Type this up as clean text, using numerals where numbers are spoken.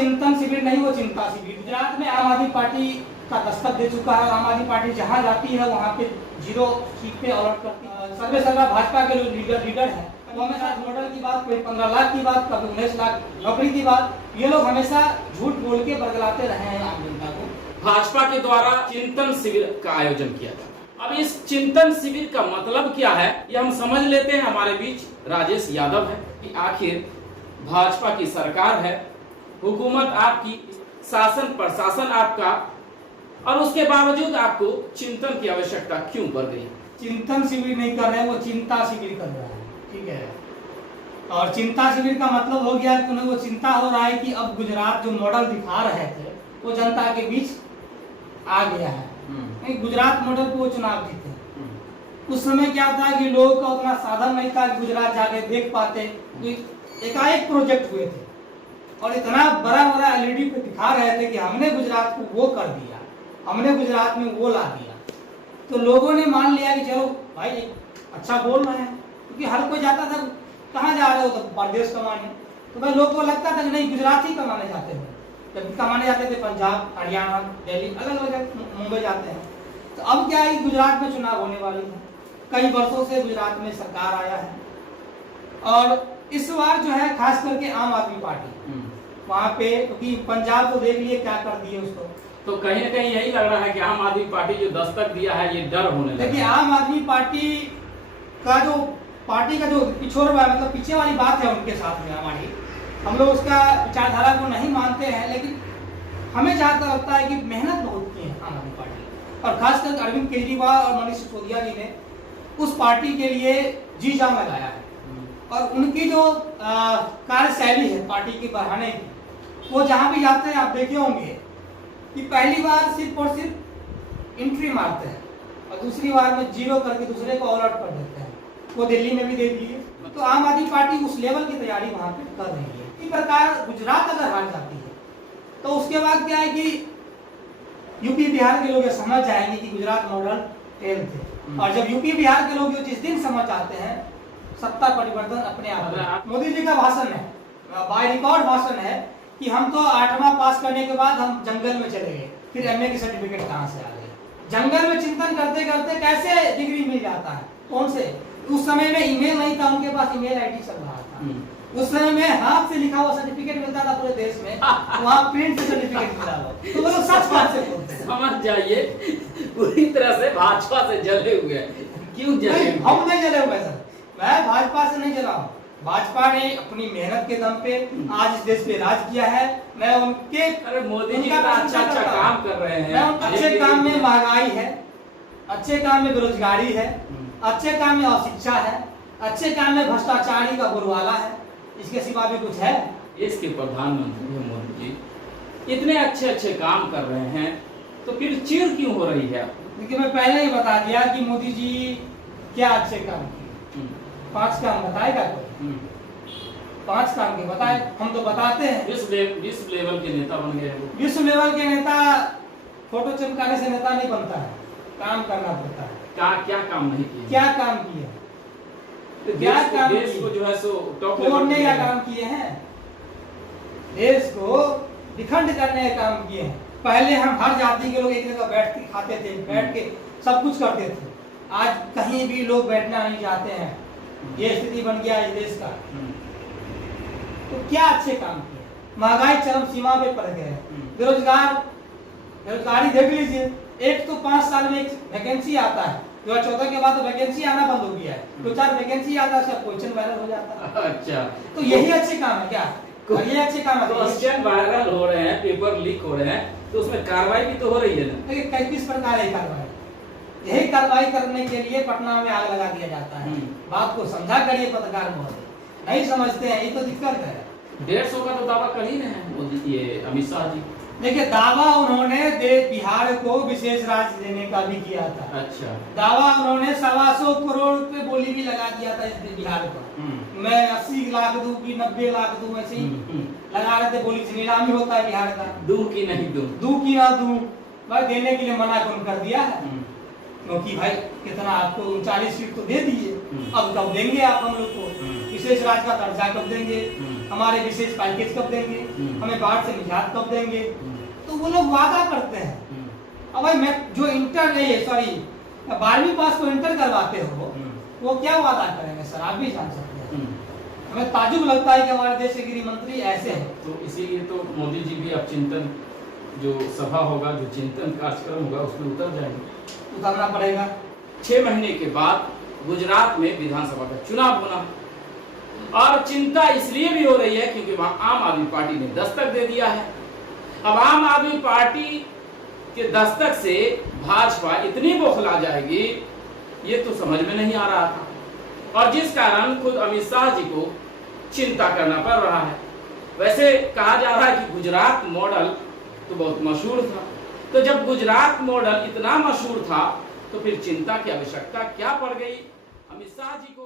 चिंतन शिविर नहीं, वो चिंता शिविर। गुजरात में आम आदमी पार्टी का दस्तक दे चुका है और आम आदमी पार्टी जहां जाती है वहां पे 0 सीट पे अलर्ट करती है। सर्वे सर्वा भाजपा के लोग लीडर है, वो हमेशा मॉडल की बात, कोई 15 लाख की बात, कभी 19 लाख नौकरी की बात, ये लोग हमेशा झूठ बोल के बरगलाते रहे हैं आम जनता को। भाजपा के द्वारा चिंतन शिविर का आयोजन किया था। अब इस चिंतन शिविर का मतलब क्या है ये हम समझ लेते हैं। हमारे बीच राजेश यादव है कि आखिर भाजपा की सरकार है, हुकूमत आपकी, शासन प्रशासन आपका, और उसके बावजूद आपको चिंतन की आवश्यकता क्यों पड़ गई? चिंतन शिविर नहीं कर रहे हैं, वो चिंता शिविर कर रहे हैं, ठीक है। और चिंता शिविर का मतलब हो गया कि उन्हें वो चिंता हो रहा है कि अब गुजरात जो मॉडल दिखा रहे थे वो जनता के बीच आ गया है। गुजरात मॉडल को वो चुनाव जीते। उस समय क्या था कि लोगों का उतना साधन नहीं था कि गुजरात जाके देख पाते। एकाएक प्रोजेक्ट हुए थे और इतना बड़ा बड़ा एलईडी पे दिखा रहे थे कि हमने गुजरात को वो कर दिया, हमने गुजरात में वो ला दिया। तो लोगों ने मान लिया कि चलो भाई अच्छा बोल रहे हैं, क्योंकि हर कोई जाता था कहाँ जा रहे हो तो परदेश कमाने, तो भाई लोग को लगता था कि नहीं गुजरात ही कमाने जाते हैं। जब कमाने जाते थे पंजाब, हरियाणा, दिल्ली, अलग अलग मुंबई जाते हैं। तो अब क्या है, गुजरात में चुनाव होने वाली है, कई वर्षों से गुजरात में सरकार आया है और इस बार जो है खास करके आम आदमी पार्टी वहाँ पे, क्योंकि पंजाब तो देख लिए क्या कर दिए उसको, तो कहीं ना कहीं यही लग रहा है कि आम आदमी पार्टी जो दस्तक दिया है ये डर होने लगा। देखिए आम आदमी पार्टी का जो पिछोर मतलब पीछे वाली बात है उनके साथ में हमारी, हम लोग उसका विचारधारा को नहीं मानते हैं, लेकिन हमें जहाँ तक लगता है कि मेहनत बहुत की है आम आदमी पार्टी, और खासकर अरविंद केजरीवाल और मनीष सिसोदिया जी ने उस पार्टी के लिए जी जान लगाया है। और उनकी जो कार्यशैली है पार्टी की बढ़ाने की, वो जहाँ भी जाते हैं आप देखे होंगे कि पहली बार सिर्फ और सिर्फ एंट्री मारते हैं और दूसरी बार में 0 करके दूसरे को अलर्ट कर देते हैं। वो दिल्ली में भी देख लिए। तो आम आदमी पार्टी उस लेवल की तैयारी वहां पे कर रही है। इसी प्रकार गुजरात अगर हार जाती है तो उसके बाद क्या है कि यूपी बिहार के लोग ये समझ जाएंगे कि गुजरात मॉडल फेल थे। और जब यूपी बिहार के लोग जिस दिन समझ आते हैं सत्ता परिवर्तन अपने आप। मोदी जी का भाषण है, बाय रिकॉर्ड भाषण है कि हम तो 8वां पास करने के बाद हम जंगल में चले गए, फिर एमए की सर्टिफिकेट कहाँ से आ गई? जंगल में चिंतन करते करते कैसे डिग्री मिल जाता है? कौन से? उस समय में ईमेल नहीं था, उनके पास ईमेल आईडी चल रहा था। उस समय में हाथ से लिखा हुआ सर्टिफिकेट मिलता था पूरे देश में, वहाँ प्रिंट से सर्टिफिकेट मिला हुआ। तो वो लोग सच बात से बोलते हैं। समझ जाइए पूरी तरह से भाजपा से जले हुए हैं। क्यों जले? हम नहीं जले हुए सर, मैं भाजपा से नहीं जला हूँ। भाजपा ने अपनी मेहनत के दम पे आज इस देश पे राज किया है। मैं उनके, अरे मोदी जी का अच्छा काम कर रहे हैं। अच्छे काम में महंगाई है, अच्छे काम में बेरोजगारी है, अच्छे काम में अशिक्षा है, अच्छे काम में भ्रष्टाचारी का बोलबाला है, इसके सिवा भी कुछ है? इसके प्रधानमंत्री है मोदी जी, इतने अच्छे अच्छे काम कर रहे हैं तो फिर चिढ़ क्यों हो रही है? देखिए मैं पहले ही बता दिया कि मोदी जी क्या अच्छे काम किए। 5 काम बताएगा कोई? 5 काम के बताए, हम तो बताते हैं। विश्व लेवल के नेता बन गए हैं। विश्व लेवल के नेता फोटो चिपकाने से नेता नहीं बनता है, काम करना पड़ता है। क्या काम नहीं किए? क्या काम किए? देश को जो है सो तोड़ने का काम किए हैं, देश को विखंड करने का काम किए हैं। पहले हम हर जाति के लोग एक जगह बैठ के खाते थे, बैठ के सब कुछ करते थे। आज कहीं भी लोग बैठना नहीं चाहते हैं, ये स्थिति बन गया इस देश का। तो क्या अच्छे काम किए? महंगाई चरम सीमा पे पड़ गए, बेरोजगारी देख लीजिए। एक तो 5 साल में एक वैकेंसी आता है, 2014 के बाद तो वैकेंसी आना बंद हो गया है। 2-4 वैकेंसी आता है, सब क्वेश्चन वायरल हो जाता है। अच्छा, तो यही अच्छे काम है क्या? ये अच्छे काम है? क्वेश्चन वायरल हो रहे हैं, पेपर लीक हो रहे हैं, तो उसमें कार्रवाई भी तो हो रही है ना? किस प्रकार है कार्रवाई? यही कार्रवाई करने के लिए पटना में आग लगा दिया जाता है। बात को समझा करिए पत्रकार महोदय, नहीं समझते हैं, ये तो दिक्कत है। 150 का तो दावा कर ही रहे हैं मोदी, ये अमित शाह जी। देखिए दावा उन्होंने बिहार को विशेष राज्य देने का भी किया था। अच्छा, दावा उन्होंने 125 करोड़ रुपए बोली भी लगा दिया था इस बिहार को। मैं 80 लाख दूं कि 90 लाख दूं, ऐसे ही लगा रहे थे बोली। नीलामी होता है बिहार का, दूं कि नहीं दूं, दूं कि ना दूं, भाई देने के लिए मना कौन कर दिया है? क्योंकि भाई कितना आपको 39 सीट तो दे दिए, अब कब देंगे आप हम लोग को? विशेष राज्य का दर्जा कब देंगे? हमारे विशेष पैकेज कब देंगे, हमें बाढ़ से निजात कब देंगे, तो वो लोग वादा करते हैं। अब भाई मैं जो इंटर नहीं, सॉरी 12वीं पास को इंटर करवाते हो, वो क्या वादा करेंगे सर, आप भी जान सकते हैं। हमें ताजुब लगता है कि हमारे देश के गृह मंत्री ऐसे हैं। तो इसीलिए तो मोदी जी भी अब चिंतन जो सभा होगा, जो चिंतन कार्यक्रम होगा, उसमें उतर जाएंगे, उतरना पड़ेगा। 6 महीने के बाद गुजरात में विधानसभा का चुनाव होना, और चिंता इसलिए भी हो रही है क्योंकि वहां आम आदमी पार्टी ने दस्तक दे दिया है। अब आम आदमी पार्टी के दस्तक से भाजपा इतनी बौखला जाएगी, ये तो समझ में नहीं आ रहा था, और जिस कारण खुद अमित शाह जी को चिंता करना पड़ रहा है। वैसे कहा जा रहा है कि गुजरात मॉडल तो बहुत मशहूर था, तो जब गुजरात मॉडल इतना मशहूर था तो फिर चिंता की आवश्यकता क्या पड़ गई अमित शाह जी को।